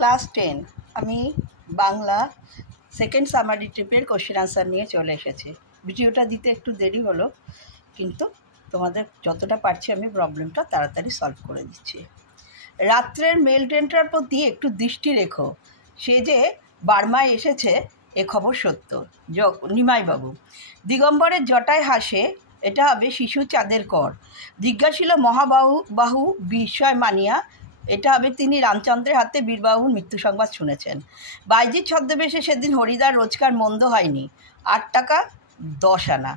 Class 10 আমি Bangla second summary ট্রিপের question answer নিয়ে চলে এসেছি। ভিডিওটা দিতে একটু দেরি হলো, কিন্তু তোমাদের যতটা পারছি আমি প্রবলেমটা তাড়াতাড়ি সলভ করে দিচ্ছি। রাত্রের মেল ট্রেনটার প্রতি একটু দৃষ্টি রেখো, সে যে বার্মায় এসেছে এ খবর সত্য। নিমাইবাবু। দিগম্বরের জটায় হাসে, এটা হবে শিশু চাঁদের কর। জিজ্ঞাসিল মহাবাহু বিস্ময় মানিয়া, এটা হবে তিনি রামচন্দ্রের হাতে বীরবাহুর মৃত্যু সংবাদ শুনেছেন। বাইজির ছদ্মবেশে সেদিন হরিদার রোজগার মন্দ হয়নি, 8 টাকা 10 আনা।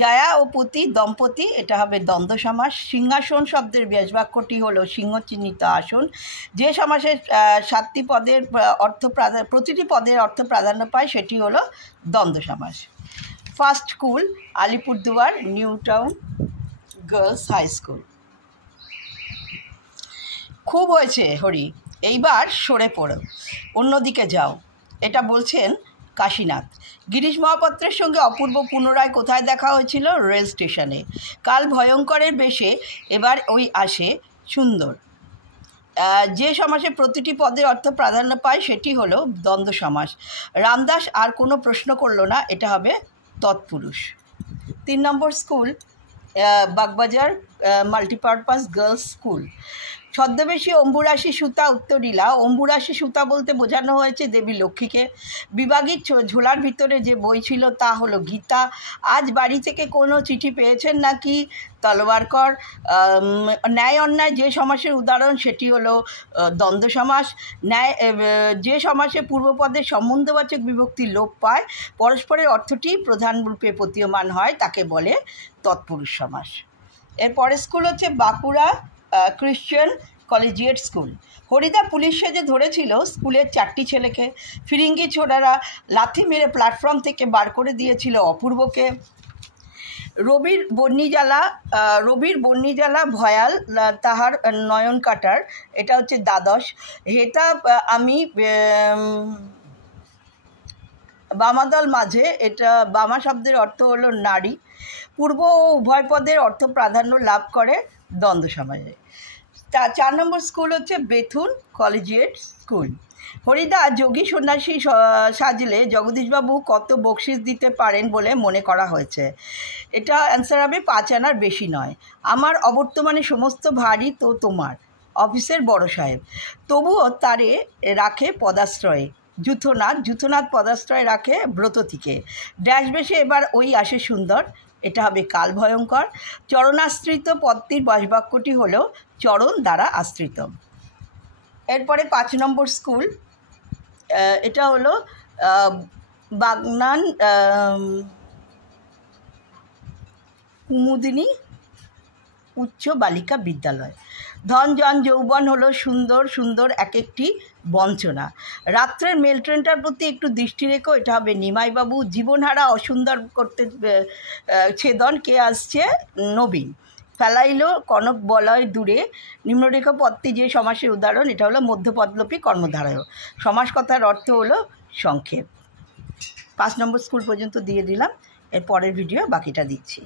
জায়া ও পতি দম্পতি, এটা হবে দ্বন্দ্ব সমাস। সিংহাসন শব্দের ব্যাসবাক্যটি হলো সিংহ চিহ্নিত আসন। যে সমাসের 7টি পদের অর্থ প্রতিটি পদের অর্থ প্রাধান্য পায় সেটি হলো দ্বন্দ্ব সমাস। First school Alipurduar new town girls high school. খুব হয়েছে হরি, এইবার সরে পড়ো, অন্যদিকে যাও, এটা বলছেন কাশীনাথ। গিরিশ মহাপাত্রের সঙ্গে অপূর্ব পুনরায় কোথায় দেখা হয়েছিল? রেল স্টেশনে। কাল ভয়ঙ্করের বেশে এবার ওই আসে সুন্দর। যে সমাসে প্রতিটি পদের অর্থ প্রাধান্য পায় সেটি হলো দ্বন্দ্ব সমাস। রামদাস আর কোনো প্রশ্ন করলো না, এটা হবে তৎপুরুষ। 3 নম্বর school Bagbazar multipurpose girls school. ছদ্মবেশী অম্বুরাশি সুতা উত্তরিলা। অম্বুরাশি সুতা বলতে বোঝানো হয়েছে দেবী লক্ষ্মীকে। বিভাগীর ঝোলার ভিতরে যে বই ছিল তা হলো গীতা। আজ বাড়ি থেকে কোনো চিঠি পেয়েছেন নাকি? তলবারকর। ন্যায় অন্যায় যে সমাসের উদাহরণ সেটি হলো দ্বন্দ্ব সমাস। ন্যায় যে সমাসে পূর্বপদের সম্বন্ধবাচক বিভক্তি লোপ পায়, পরস্পরের অর্থটি প্রধান রূপে প্রতীয়মান হয়, তাকে বলে তৎপুরুষ সমাস। এরপরে স্কুল হচ্ছে বাঁকুড়া ক্রিশ্চিয়ান কলেজিয়েট স্কুল। হরিদা পুলিশ সেজে ধরেছিল স্কুলের 4টি ছেলেকে। ফিরিঙ্গি ছোড়ারা লাথি মেরে প্ল্যাটফর্ম থেকে বার করে দিয়েছিল অপূর্বকে। রবির বন্যিজ্বালা ভয়াল তাহার নয়ন কাটার, এটা হচ্ছে দ্বাদশ। হেতা আমি বামাদল মাঝে, এটা বামা শব্দের অর্থ হলো নারী। পূর্ব ও উভয় পদের অর্থ প্রাধান্য লাভ করে দ্বন্দ্ব সমাজে। 4 নম্বর স্কুল হচ্ছে বেথুন কলেজিয়েট স্কুল। হরিদা যোগী সন্ন্যাসী সাজলে জগদীশবাবু কত বকশিস দিতে পারেন বলে মনে করা হয়েছে। এটা অ্যান্সার হবে 5 আনার বেশি নয়। আমার অবর্তমানে সমস্ত ভারী তো তোমার, অফিসের বড় সাহেব। তবুও তারে রাখে পদাশ্রয়ে। জুথনাথ পদাশ্রয় রাখে ব্রততীকে। ড্যাশ বেশে এবার ওই আসে সুন্দর, এটা হবে কাল ভয়ঙ্কর। চরণাশ্রিত পদটির বাসবাক্যটি হলো চরণ দ্বারা আশ্রিত। এরপরে 5 নম্বর স্কুল, এটা হলো বাগনান কুমুদিনী উচ্চ বালিকা বিদ্যালয়। ধন জন যৌবন হলো সুন্দর সুন্দর এক একটি বঞ্চনা। রাত্রের মেল ট্রেনটার প্রতি একটু দৃষ্টি রেখো, এটা হবে নিমাইবাবু। জীবনহারা অসুন্দর করতে ছেদন কে আসছে? নবীন। ফেলাইল কনক বলয় দূরে। নিম্নরেখ পদটি যে সমাসের উদাহরণ, এটা হলো মধ্যপদলোপী কর্মধারয়। সমাস কথার অর্থ হলো সংক্ষেপ। 5 নম্বর স্কুল পর্যন্ত দিয়ে দিলাম, এর পরের ভিডিও বাকিটা দিচ্ছি।